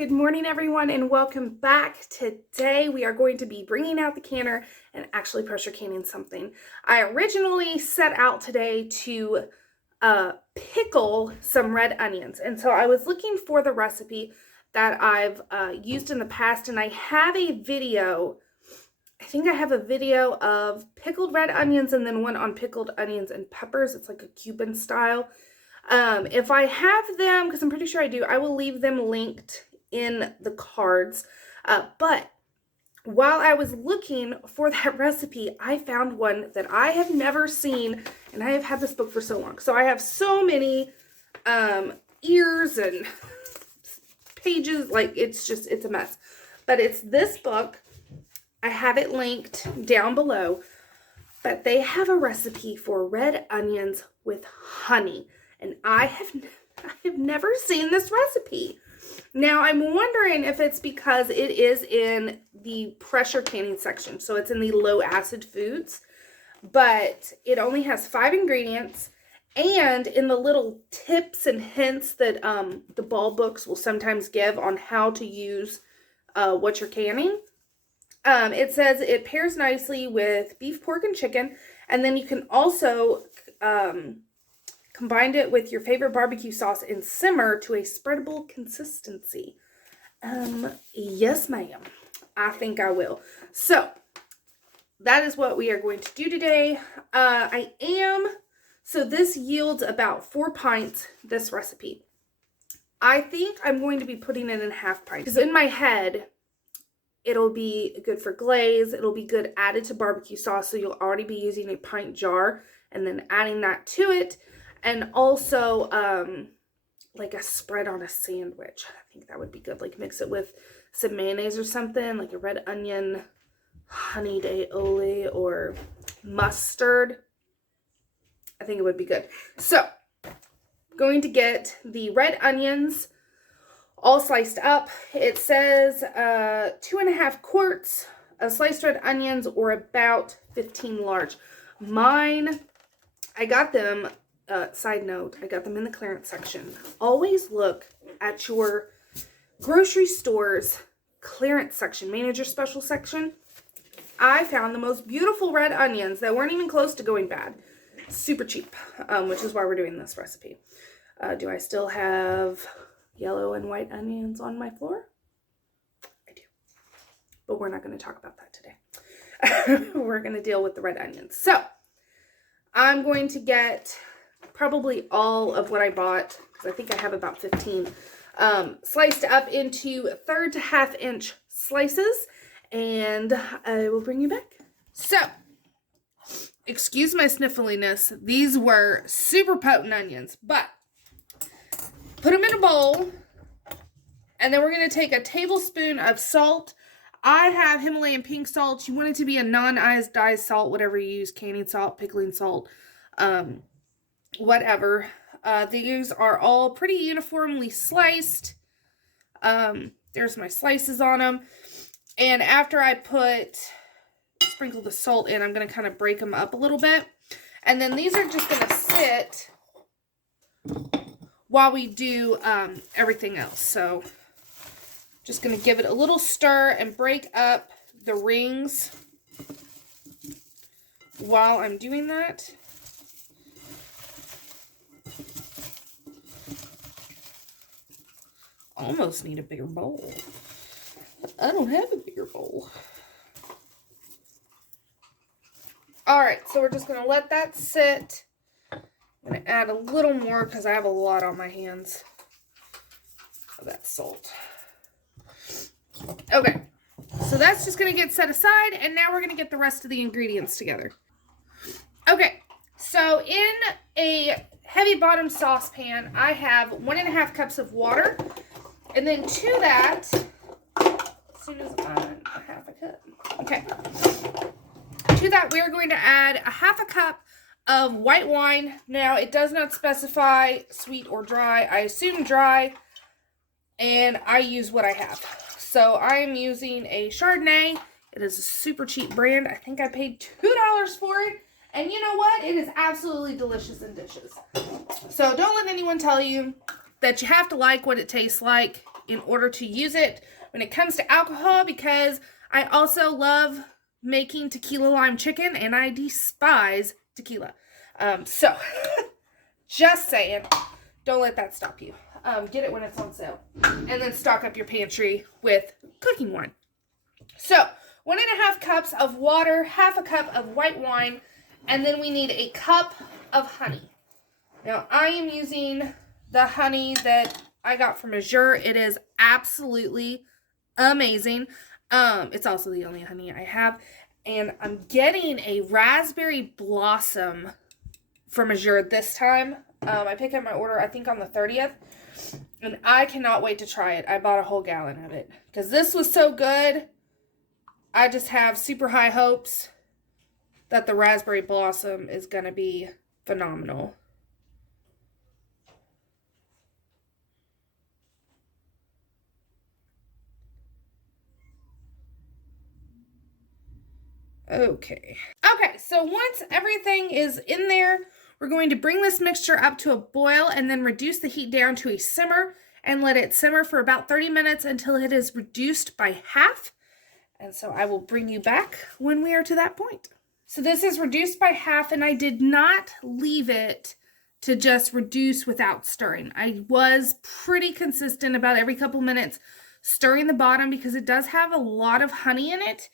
Good morning, everyone, and welcome back. Today we are going to be bringing out the canner and actually pressure canning something. I originally set out today to pickle some red onions, and so I was looking for the recipe that I've used in the past, and I have a video. I think I have a video of pickled red onions and then one on pickled onions and peppers. It's like a Cuban style. If I have them, because I'm pretty sure I do, I will leave them linked in the cards. But while I was looking for that recipe, I found one that I have never seen, and I have had this book for so long. So I have so many ears and pages, like it's a mess. But it's this book. I have it linked down below. But they have a recipe for red onions with honey. And I have never seen this recipe. Now, I'm wondering if it's because it is in the pressure canning section. So it's in the low acid foods. But it only has 5 ingredients. And in the little tips and hints that the ball books will sometimes give on how to use what you're canning, it says it pairs nicely with beef, pork, and chicken. And then you can also combine it with your favorite barbecue sauce and simmer to a spreadable consistency. Yes, ma'am. I think I will. So, that is what we are going to do today. So this yields about 4 pints, this recipe. I think I'm going to be putting it in half pint. Because in my head, it'll be good for glaze. It'll be good added to barbecue sauce. So you'll already be using a pint jar and then adding that to it. And also, like a spread on a sandwich. I think that would be good. Like mix it with some mayonnaise or something, like a red onion, honey aioli, or mustard. I think it would be good. So, going to get the red onions all sliced up. It says 2.5 quarts of sliced red onions, or about 15 large. Mine, I got them. Side note, I got them in the clearance section. Always look at your grocery store's clearance section, manager special section. I found the most beautiful red onions that weren't even close to going bad. Super cheap, which is why we're doing this recipe. Do I still have yellow and white onions on my floor? I do. But we're not going to talk about that today. We're going to deal with the red onions. So, I'm going to get probably all of what I bought, because I think I have about 15, sliced up into 1/3 to 1/2 inch slices, and I will bring you back. So, excuse my sniffliness. These were super potent onions, but put them in a bowl, and then we're going to take a tablespoon of salt. I have Himalayan pink salt. You want it to be a non-iodized salt, whatever you use, canning salt, pickling salt, whatever. These are all pretty uniformly sliced. There's my slices on them. And after I sprinkle the salt in, I'm going to kind of break them up a little bit. And then these are just going to sit while we do everything else. So, just going to give it a little stir and break up the rings while I'm doing that. Almost need a bigger bowl. I don't have a bigger bowl. Alright, so we're just going to let that sit. I'm going to add a little more because I have a lot on my hands of that salt. Okay, so that's just going to get set aside, and now we're going to get the rest of the ingredients together. Okay, so in a heavy bottom saucepan, I have 1.5 cups of water, and then to that, as soon as I'm a 1/2 cup, okay, to that we are going to add 1/2 cup of white wine. Now, it does not specify sweet or dry. I assume dry, and I use what I have. So, I am using a Chardonnay. It is a super cheap brand. I think I paid $2 for it. And you know what? It is absolutely delicious in dishes. So, don't let anyone tell you that you have to like what it tastes like. in order to use it when it comes to alcohol, because I also love making tequila lime chicken and I despise tequila. So just saying, don't let that stop you. Get it when it's on sale, and then stock up your pantry with cooking wine. So 1.5 cups of water, 1/2 cup of white wine, and then we need a cup of honey. Now I am using the honey that I got from Azure. It is absolutely amazing. It's also the only honey I have, and I'm getting a raspberry blossom from Azure this time. I picked up my order, I think, on the 30th, and I cannot wait to try it. I bought a whole gallon of it because this was so good. I just have super high hopes that the raspberry blossom is going to be phenomenal. Okay, so once everything is in there, we're going to bring this mixture up to a boil and then reduce the heat down to a simmer and let it simmer for about 30 minutes until it is reduced by half. And so I will bring you back when we are to that point. So this is reduced by half, and I did not leave it to just reduce without stirring. I was pretty consistent about every couple minutes stirring the bottom because it does have a lot of honey in it,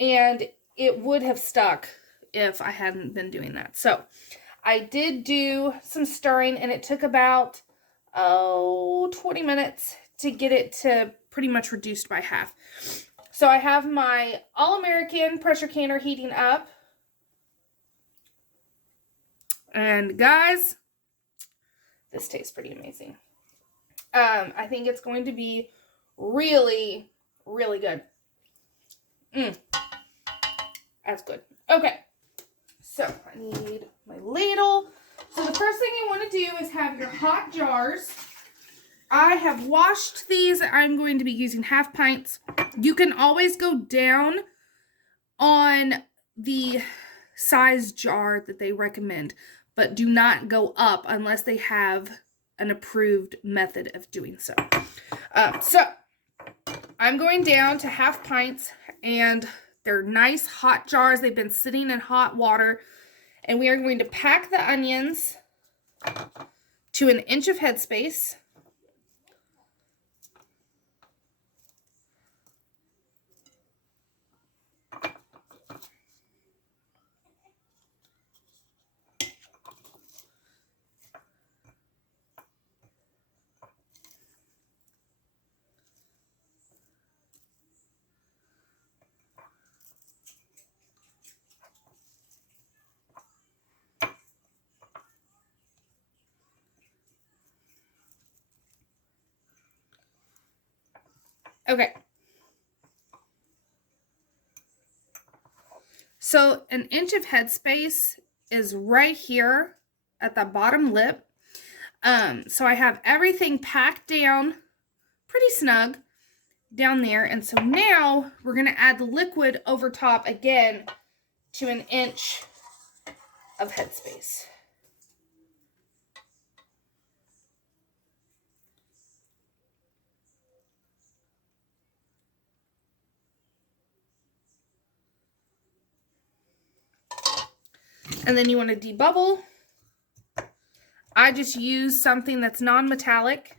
and it would have stuck if I hadn't been doing that. So I did do some stirring, and it took about 20 minutes to get it to pretty much reduced by half. So I have my All-American pressure canner heating up. And guys, this tastes pretty amazing. I think it's going to be really, really good. That's good. Okay, so I need my ladle. So the first thing you want to do is have your hot jars. I have washed these. I'm going to be using 1/2 pints. You can always go down on the size jar that they recommend, but do not go up unless they have an approved method of doing so. So I'm going down to 1/2 pints, and they're nice hot jars. They've been sitting in hot water, and we are going to pack the onions to 1 inch of headspace. Okay. So 1 inch of headspace is right here at the bottom lip. So I have everything packed down pretty snug down there. And so now we're going to add the liquid over top again to 1 inch of headspace. And then you want to debubble. I just use something that's non-metallic.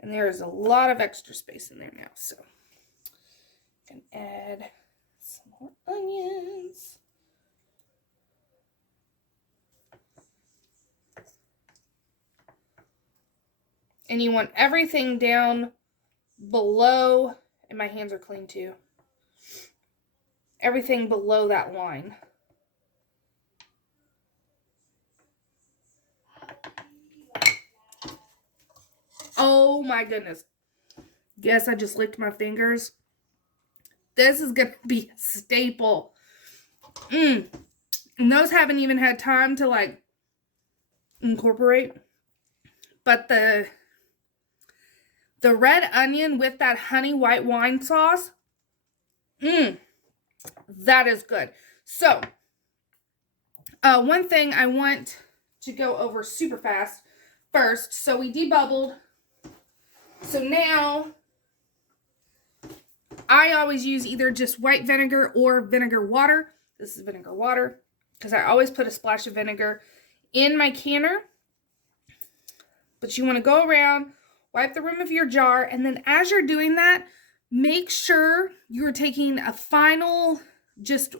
And there's a lot of extra space in there now, so I can add some more onions. And you want everything down below, and my hands are clean too. Everything below that line. Oh my goodness. Yes, I just licked my fingers. This is going to be a staple. And those haven't even had time to like incorporate. But the red onion with that honey white wine sauce, that is good. So, one thing I want to go over super fast first. So we debubbled. So now I always use either just white vinegar or vinegar water. This is vinegar water because I always put a splash of vinegar in my canner. But you want to go around, wipe the rim of your jar, and then as you're doing that, make sure you're taking a final, just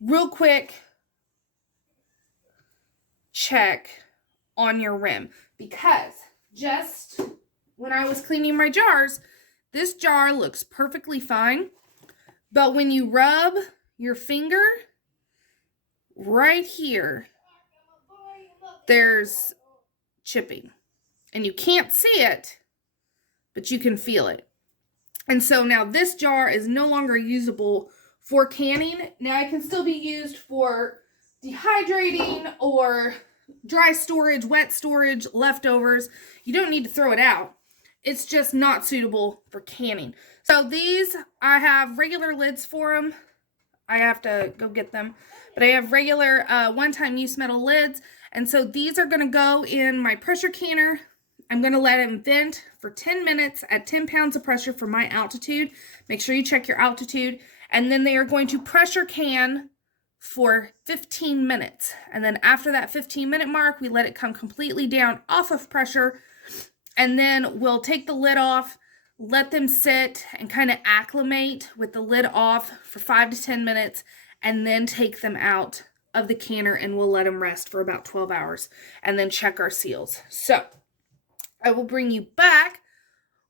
real quick check on your rim. Because just when I was cleaning my jars, this jar looks perfectly fine. But when you rub your finger right here, there's chipping. And you can't see it, but you can feel it. And so now this jar is no longer usable for canning. Now it can still be used for dehydrating or dry storage, wet storage, leftovers. You don't need to throw it out. It's just not suitable for canning. So these, I have regular lids for them. I have to go get them. But I have regular one-time use metal lids. And so these are going to go in my pressure canner. I'm going to let them vent for 10 minutes at 10 pounds of pressure for my altitude. Make sure you check your altitude. And then they are going to pressure can for 15 minutes. And then after that 15-minute mark, we let it come completely down off of pressure. And then we'll take the lid off, let them sit and kind of acclimate with the lid off for 5 to 10 minutes, and then take them out of the canner and we'll let them rest for about 12 hours and then check our seals. So I will bring you back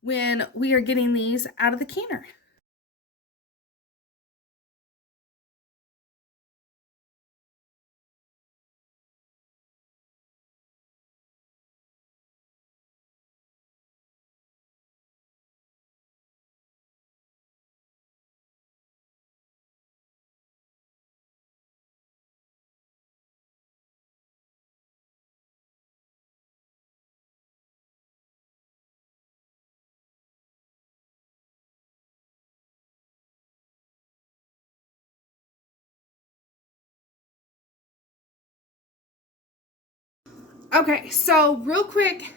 when we are getting these out of the canner. Okay, so real quick,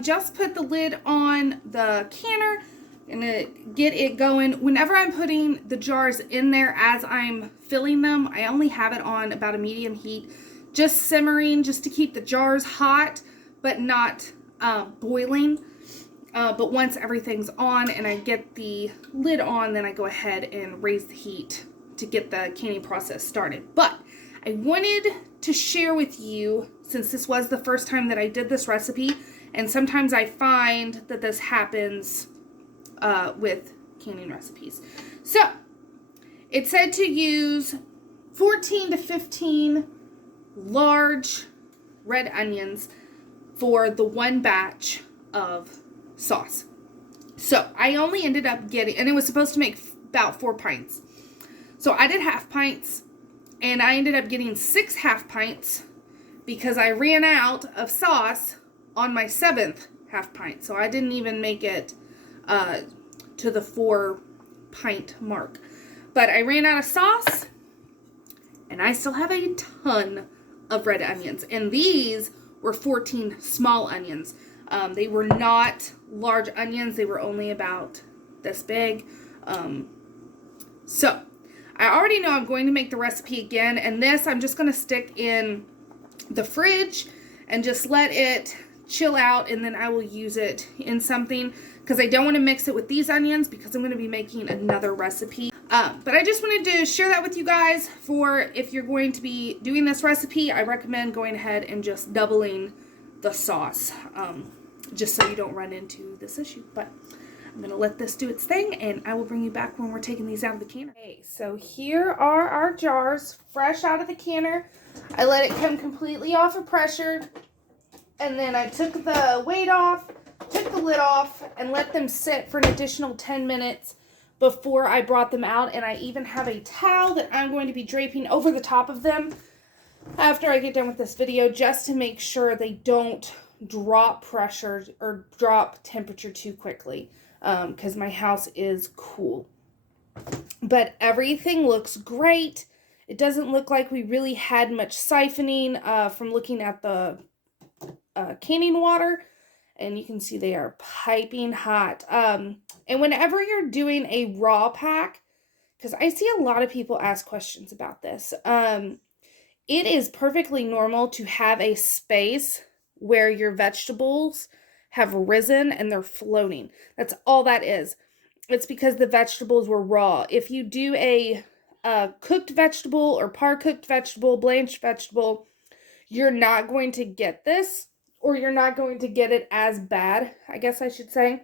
just put the lid on the canner and get it going. Whenever I'm putting the jars in there as I'm filling them, I only have it on about a medium heat, just simmering, just to keep the jars hot, but not boiling. But once everything's on and I get the lid on, then I go ahead and raise the heat to get the canning process started. But I wanted to share with you, since this was the first time that I did this recipe, and sometimes I find that this happens with canning recipes. So, it said to use 14 to 15 large red onions for the one batch of sauce. So, I only ended up getting, and it was supposed to make about 4 pints. So, I did half pints. And I ended up getting 6 half pints because I ran out of sauce on my 7th half pint. So I didn't even make it to the 4 pint mark. But I ran out of sauce and I still have a ton of red onions. And these were 14 small onions. They were not large onions. They were only about this big. So I already know I'm going to make the recipe again, and this I'm just going to stick in the fridge and just let it chill out, and then I will use it in something because I don't want to mix it with these onions because I'm going to be making another recipe. But I just wanted to share that with you guys for if you're going to be doing this recipe, I recommend going ahead and just doubling the sauce just so you don't run into this issue. But I'm going to let this do its thing, and I will bring you back when we're taking these out of the canner. Okay, so here are our jars, fresh out of the canner. I let it come completely off of pressure, and then I took the weight off, took the lid off, and let them sit for an additional 10 minutes before I brought them out. And I even have a towel that I'm going to be draping over the top of them after I get done with this video, just to make sure they don't drop pressure or drop temperature too quickly. Because my house is cool. But everything looks great. It doesn't look like we really had much siphoning from looking at the canning water, and you can see they are piping hot. And whenever you're doing a raw pack, because I see a lot of people ask questions about this, it is perfectly normal to have a space where your vegetables have risen and they're floating. That's all that is. It's because the vegetables were raw. If you do a cooked vegetable or par-cooked vegetable, blanched vegetable, you're not going to get this, or you're not going to get it as bad, I guess I should say.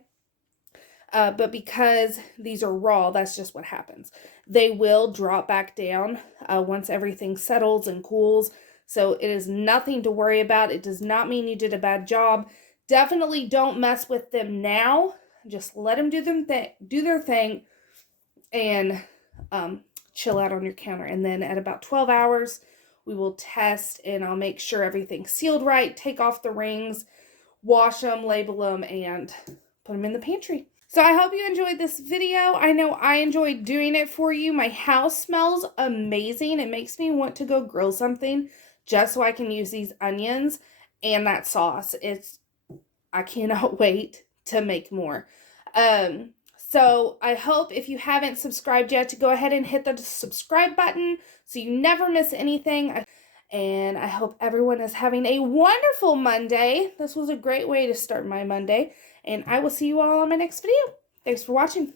But because these are raw, that's just what happens. They will drop back down once everything settles and cools. So it is nothing to worry about. It does not mean you did a bad job. Definitely don't mess with them now. Just let them do their thing, and chill out on your counter. And then at about 12 hours, we will test, and I'll make sure everything's sealed right, take off the rings, wash them, label them, and put them in the pantry. So I hope you enjoyed this video. I know I enjoyed doing it for you. My house smells amazing. It makes me want to go grill something just so I can use these onions and that sauce. I cannot wait to make more. So I hope, if you haven't subscribed yet, to go ahead and hit the subscribe button so you never miss anything. And I hope everyone is having a wonderful Monday. This was a great way to start my Monday. And I will see you all on my next video. Thanks for watching.